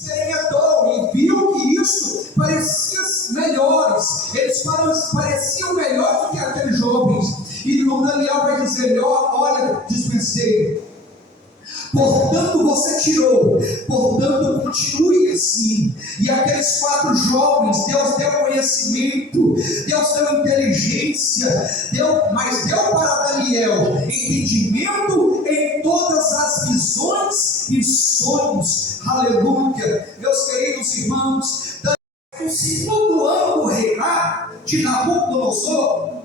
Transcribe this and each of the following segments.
experimentou e viu que isso parecia melhores, eles pareciam melhores do que aqueles jovens. E o Daniel vai dizer: olha, dispenseiro, portanto você tirou, portanto continue assim. E aqueles 4 jovens, Deus deu conhecimento, Deus deu inteligência, mas deu para Daniel entendimento em todas as visões e sonhos. Aleluia, meus queridos irmãos. No segundo ano do reinado de Nabucodonosor,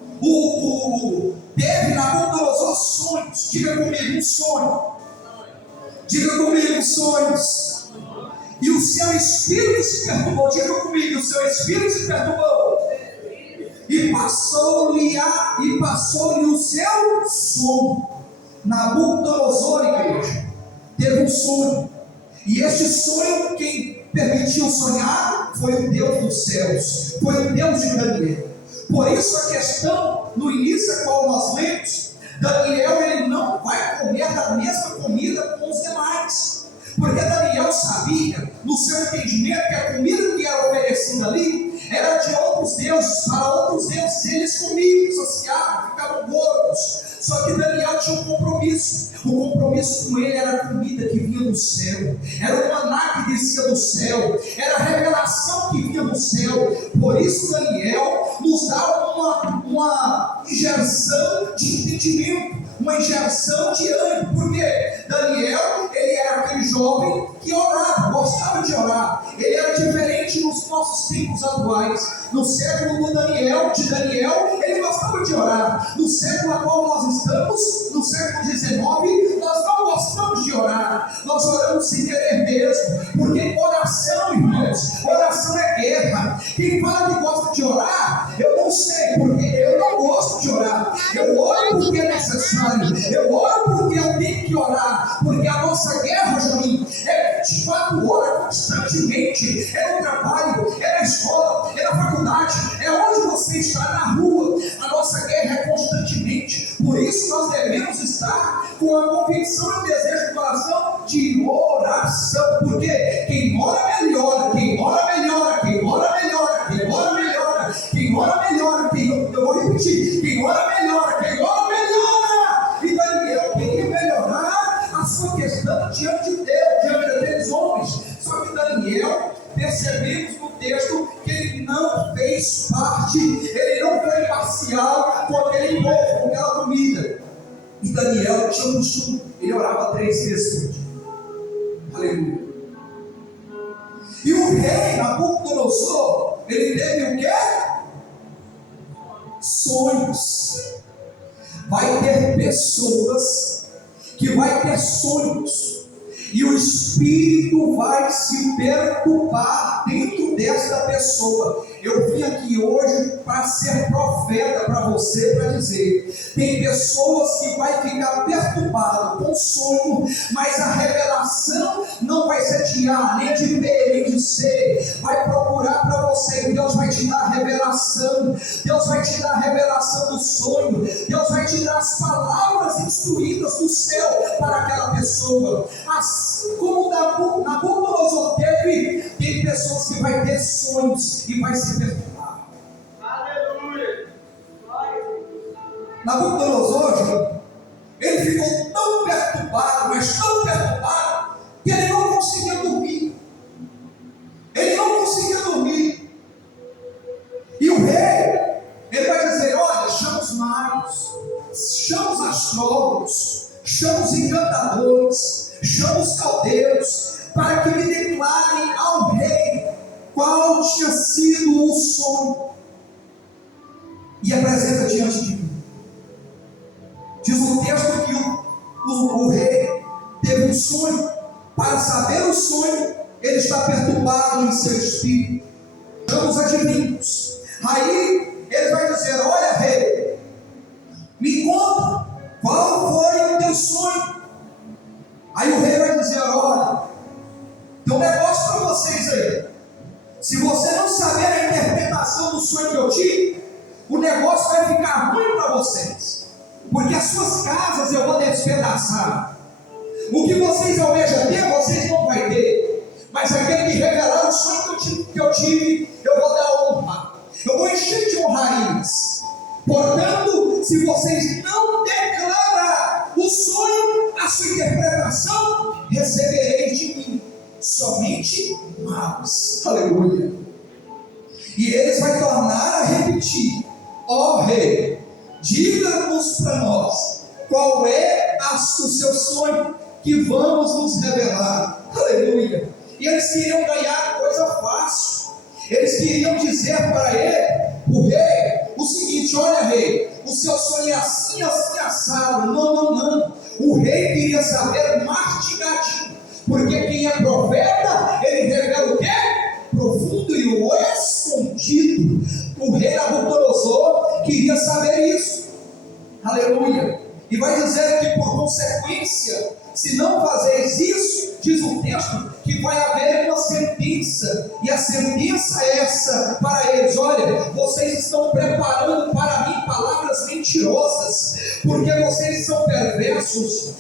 teve Nabucodonosor sonhos. Diga comigo, um sonho. Diga comigo, sonhos. E o seu espírito se perturbou. Diga comigo, o seu espírito se perturbou. E passou-lhe o seu sono. Nabucodonosor, igreja, teve um sonho. E este sonho, quem permitiu sonhar foi o Deus dos céus, foi o Deus de Daniel. Por isso a questão, no início, a qual nós lemos, Daniel ele não vai comer da mesma comida com os demais, porque Daniel sabia, no seu entendimento, que a comida que era oferecida ali era de outros deuses, para outros deuses. Eles comiam, saciavam, ficavam gordos. Só que Daniel tinha um compromisso. O compromisso com ele era a comida que vinha do céu, era o maná que descia do céu, era a revelação que vinha do céu. Por isso Daniel nos dá uma injeção de entendimento, uma injeção de ânimo. Porque Daniel, ele era aquele jovem que orava, gostava de orar. Ele era diferente nos nossos tempos atuais. No século de Daniel, ele gostava de orar. No século a qual nós estamos, no século XIX, nós não gostamos de orar. Nós oramos sem querer mesmo, porque oração, irmãos, oração é guerra. Quem fala que gosta de orar, eu não sei, porque eu não gosto de orar. Eu oro porque é necessário, eu oro porque eu tenho que orar, porque a nossa guerra, Joninho, é 24 horas constantemente. É no trabalho, é na escola, é na faculdade, é onde você está, na rua. A nossa guerra é constantemente. Por isso nós devemos estar com a convicção e o desejo do coração de oração. Porque quem ora melhora, quem ora melhora, quem ora melhora, quem ora melhora, quem ora melhora, eu vou repetir, quem ora melhora, quem ora melhora. E Daniel queria melhorar a sua questão diante de Deus, diante daqueles homens. Só que Daniel, percebemos no texto que ele não fez parte, ele não foi parcial com aquele povo, com aquela comida. E Daniel tinha um costume, ele orava 3 vezes por dia. Aleluia. E o rei Nabucodonosor, ele teve o quê? Sonhos. Vai ter pessoas que vai ter sonhos, e o espírito vai se perturbar dentro desta pessoa. Eu vim aqui hoje para ser profeta para você, para dizer: tem pessoas que vai ficar perturbado com sonho, mas a revelação não vai ser de A, nem de B, nem de C. Vai procurar para você e Deus vai te dar a revelação. Deus vai te dar a revelação do sonho. Deus vai te dar as palavras instruídas do céu para aquela pessoa. Assim como Nabucodonosor teve, tem pessoas que vai ter sonhos e vai se perturbar. Aleluia! Nabucodonosor, ele ficou tão perturbado, mas tão perturbado, que ele não conseguia dormir. Ele não conseguia dormir. E o rei, ele vai dizer: olha, chama os magos, chama os astrólogos, chama os encantadores, chama os caldeus, para que me declarem ao rei qual tinha sido o sonho, e apresenta diante de mim. Diz o texto que o rei teve um sonho. Para saber o sonho, ele está perturbado em seu espírito. Chama os adivinhos. Aí ele vai dizer: olha, rei, me conta qual foi o teu sonho. Aí o rei vai dizer: olha, tem um negócio para vocês aí. Se você não saber a interpretação do sonho que eu tive, o negócio vai ficar ruim para vocês, porque as suas casas eu vou despedaçar. O que vocês almejam ter, vocês não vão ter. Mas aquele que me revelar o sonho que eu tive, eu vou dar honra. Eu vou encher de honrarias. Portanto, se vocês não declaram o sonho, a sua interpretação, recebereis de mim somente maus. Aleluia. E eles vão tornar a repetir: ó rei, diga-nos para nós qual é o seu sonho, que vamos nos revelar. Aleluia. E eles queriam ganhar coisa fácil. Eles queriam dizer para ele, o rei, o seguinte: olha rei, o seu sonho é assim, assim, assado. Não. O rei queria saber mastigadinho, porque quem é profeta, ele revela o quê? Profundo e o escondido. O rei Nabucodonosor queria saber isso. Aleluia. E vai dizer que por consequência, se não fazeis isso, diz o texto, que vai haver uma sentença. E a sentença é essa para eles: olha, vocês estão preparando para mim palavras mentirosas, porque vocês são perversos,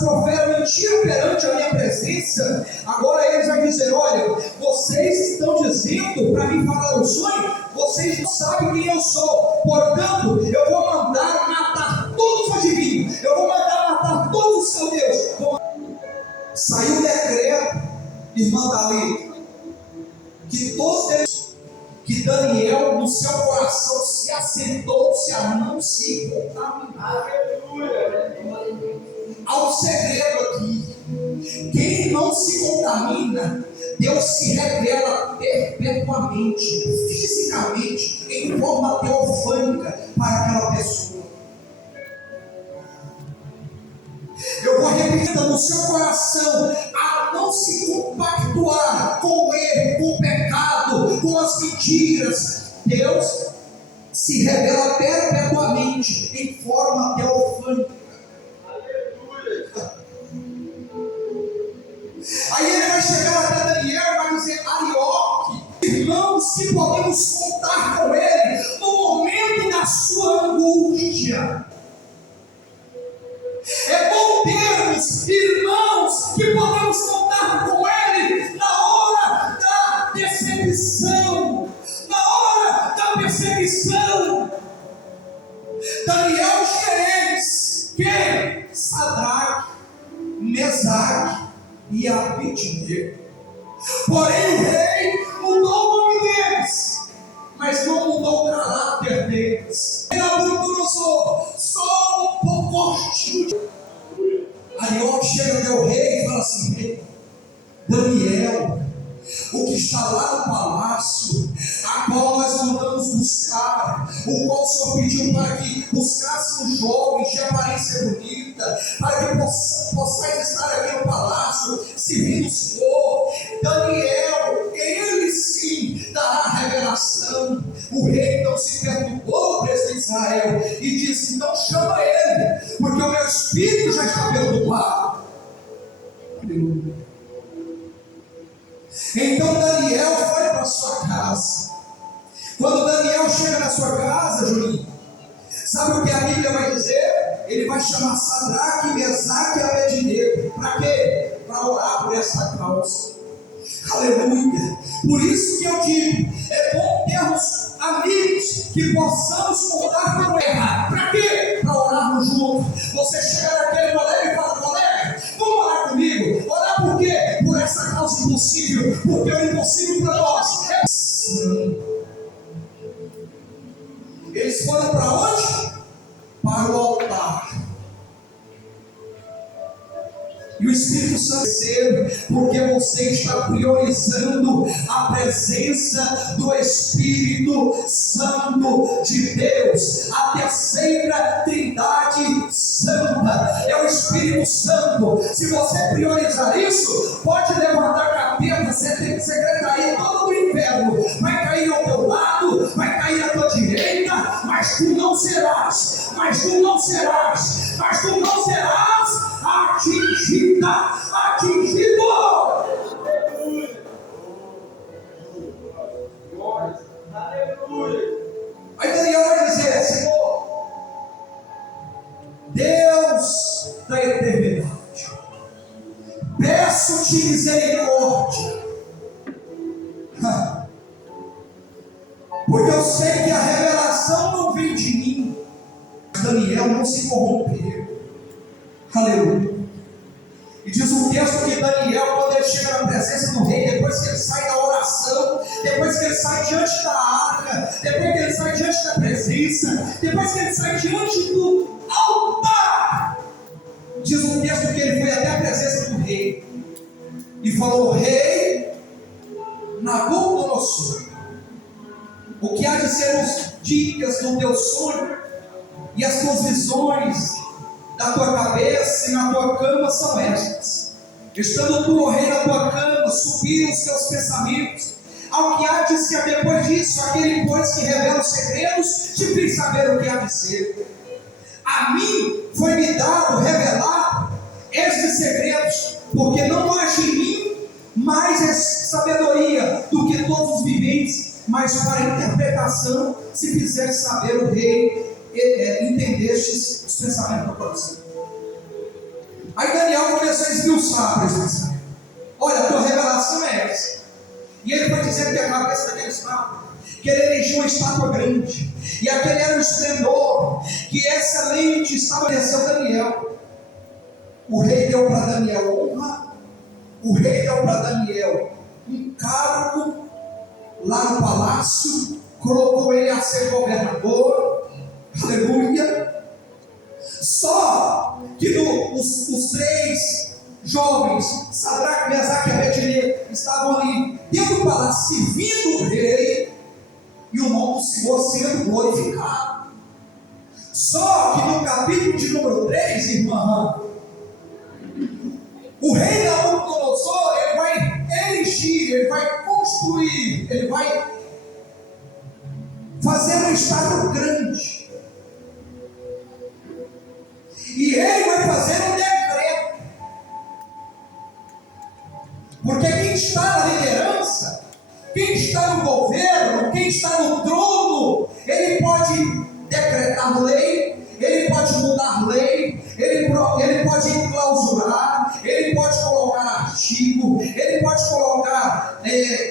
proferem mentira perante a minha presença. Agora eles vão dizer: olha, vocês estão dizendo para mim falar o sonho, vocês não sabem quem eu sou, portanto eu vou mandar matar todos os adivinhos, eu vou mandar matar todos os seus deuses. Saiu o decreto, irmã Dalila, que todos eles, que Daniel no seu coração se assentou-se a não se contaminar. Há um segredo aqui: quem não se contamina, Deus se revela perpetuamente, fisicamente, em forma teofânica para aquela pessoa. Eu vou repetir: no seu coração, a não se compactuar com o erro, com o pecado, com as mentiras, Deus se revela perpetuamente em forma teofânica. Aí ele vai chegar até Daniel e vai dizer: Arioque, irmãos, que podemos contar com ele no momento da sua angústia. É bom termos irmãos que podemos contar com ele na hora da decepção, na hora da perseguição. Daniel tinha eles: quem? Sadraque, Mesaque e Abednego. Porém o rei mudou o nome deles, mas não mudou o caráter deles. Nabucodonosor, só um pouco fortinho. Arioque chega até o rei e fala assim: rei, Daniel, o que está lá no palácio, a qual nós mandamos buscar, o qual o Senhor pediu para que buscássemos jovens de aparência bonita, para que possais estar aqui no palácio, servindo o Senhor. Daniel, ele sim dará a revelação. O rei então se perturbou, presidente de Israel, e disse: então chama ele, porque o meu espírito já está perturbado. Aleluia. Então Daniel foi para a sua casa. Quando Daniel chega na sua casa, Juninho, sabe o que a Bíblia vai dizer? Ele vai chamar Sadraque, Mesaque e Abednego. Para quê? Para orar por essa causa. Aleluia. Por isso que eu digo: é bom termos amigos que possamos contar com errar. Para quê? Para orarmos juntos. Você chega naquele colega e fala: colega, vamos orar comigo. Orar por quê? Por essa causa impossível. Porque o impossível para nós é. Eles foram para onde? Para o altar. E o Espírito Santo, porque você está priorizando a presença do Espírito Santo de Deus, a terceira trindade santa, é o Espírito Santo. Se você priorizar isso, pode levantar capeta, secretaria toda do inferno, vai cair ao teu lado, vai cair à tua direita, mas tu não serás atingido. Aleluia. Aí Daniel vai dizer: Senhor, Deus da eternidade, peço-te misericórdia sei que a revelação não vem de mim. Daniel não se corrompeu. Aleluia. E diz o texto que Daniel, quando ele chega na presença do rei, depois que ele sai da oração, depois que ele sai diante da arca, depois que ele sai diante da presença, depois que ele sai diante do altar, diz o texto que ele foi até a presença do rei e falou: rei Nabucodonosor, o que há de ser os dias do teu sonho e as tuas visões da tua cabeça e na tua cama são estas. Estando tu, ó rei, na tua cama, subiram os teus pensamentos ao que há de ser depois disso. Aquele, pois, que revela os segredos, te fez saber o que há de ser. A mim foi-me dado revelar estes segredos, porque não há em mim mais sabedoria do que todos os viventes, mas para a interpretação, se fizer saber o rei, entendestes os pensamentos do coração. Aí Daniel começou a esmiuçar para esse pensamento. Olha, a tua revelação é essa. E ele foi dizendo que a cabeça daquele estátua, que ele erigiu uma estátua grande, e aquele era o esplendor que excelente estava descendo Daniel. O rei deu para Daniel honra, o rei deu para Daniel um cargo lá no palácio, colocou ele a ser governador. Aleluia. Só que os três jovens, Sadraque, Mesaque e Abednego, estavam ali dentro do palácio servindo o rei e o nome do Senhor sendo glorificado. Só que no capítulo de número 3, irmã, o rei Nabucodonosor, ele vai erigir, ele vai construir, ele vai fazer um estátua grande. E ele vai fazer um decreto. Porque quem está na liderança, quem está no governo, quem está no trono, ele pode decretar lei, ele pode mudar lei, ele pode clausurar, ele pode colocar artigo, ele pode colocar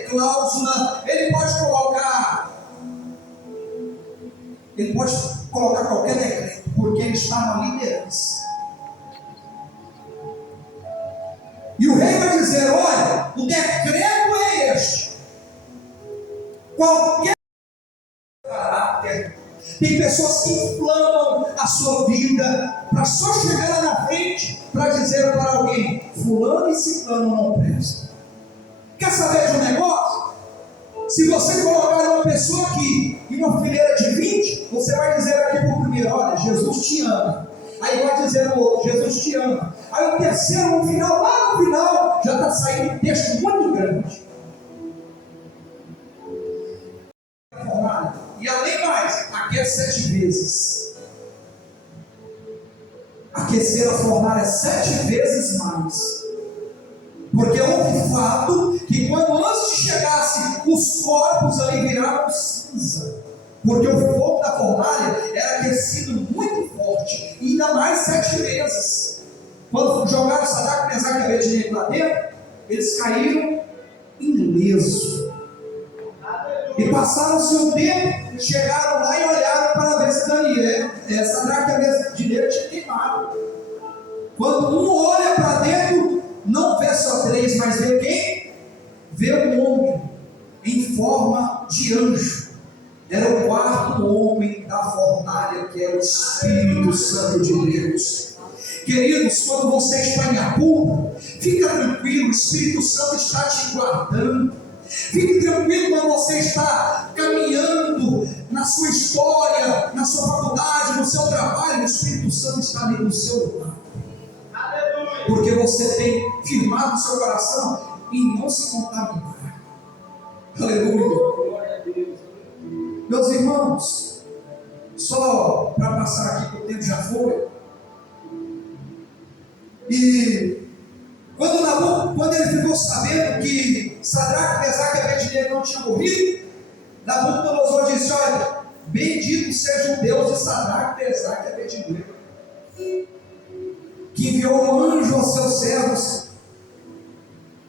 cláusula, ele pode colocar qualquer decreto, porque ele está na liderança. E o rei vai dizer: olha, o decreto é este. Qualquer caráter. Tem pessoas que inflamam a sua vida para só chegar lá na frente para dizer para alguém: fulano e ciclano não presta. Quer saber de um negócio? Se você colocar uma pessoa aqui em uma fileira de 20, você vai dizer aqui para o primeiro: olha, Jesus te ama. Aí vai dizer o outro: Jesus te ama. Aí o terceiro, no final, lá no final, já está saindo um texto muito grande. E além mais, aquecer 7 vezes. Aquecer a fornalha 7 vezes mais. Porque houve fato que quando antes de chegasse, os corpos ali viraram cinza. Porque o fogo da fornalha era aquecido muito forte. E ainda mais 7 vezes. Quando jogaram Sadraque, Mesaque e Abednego lá dentro, eles caíram ilesos. E passaram-se um tempo, chegaram lá e olharam para ver se Daniel, Sadraque e Abednego tinha queimado. Quando um olha para dentro, não vê só 3, mas vê quem? Vê um homem em forma de anjo. Era o 4º homem da fornalha, que é o Espírito Santo de Deus. Queridos, quando você está em apuro, fica tranquilo, o Espírito Santo está te guardando. Fique tranquilo quando você está caminhando na sua história, na sua faculdade, no seu trabalho, o Espírito Santo está ali no seu lado. Porque você tem firmado o seu coração em não se contaminar. Aleluia. Meus irmãos, só para passar aqui, que o tempo já foi. E quando ele ficou sabendo que Sadraque, Mesaque e Abednego não tinham morrido, Nabucodonosor disse: olha, bendito seja o Deus de Sadraque, Mesaque e Abednego, que enviou um anjo aos seus servos,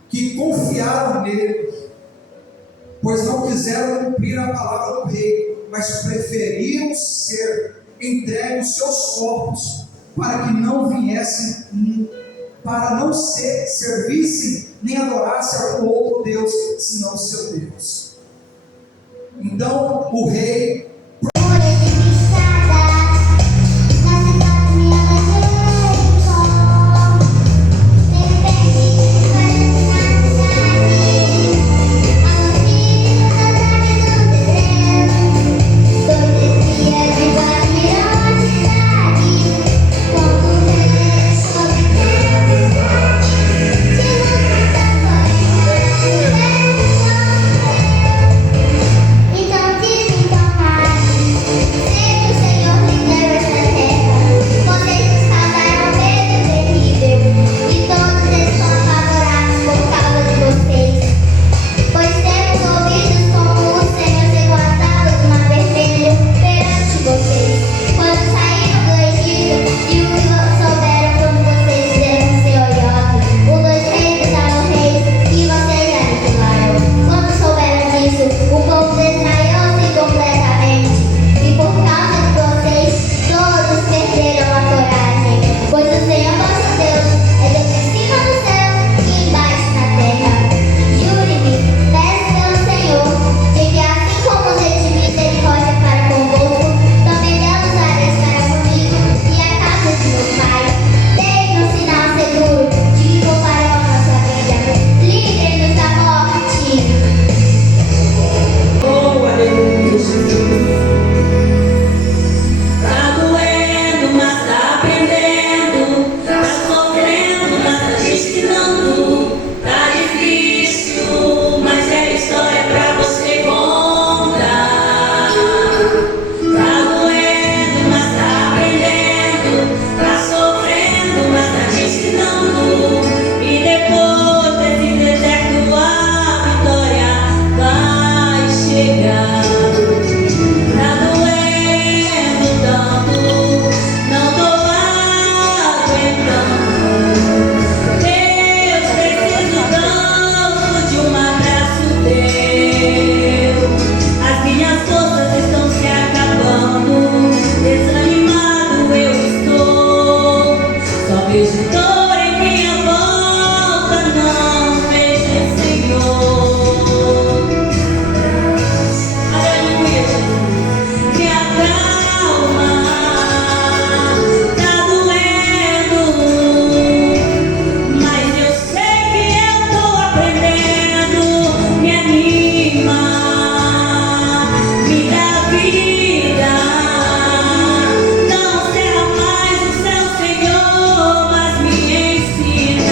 que confiaram nele, pois não quiseram cumprir a palavra do rei, mas preferiram ser entregues os seus corpos para que não viessem, para não servissem nem adorassem a outro Deus senão o seu Deus. Então o rei Senhor, mas me ensina.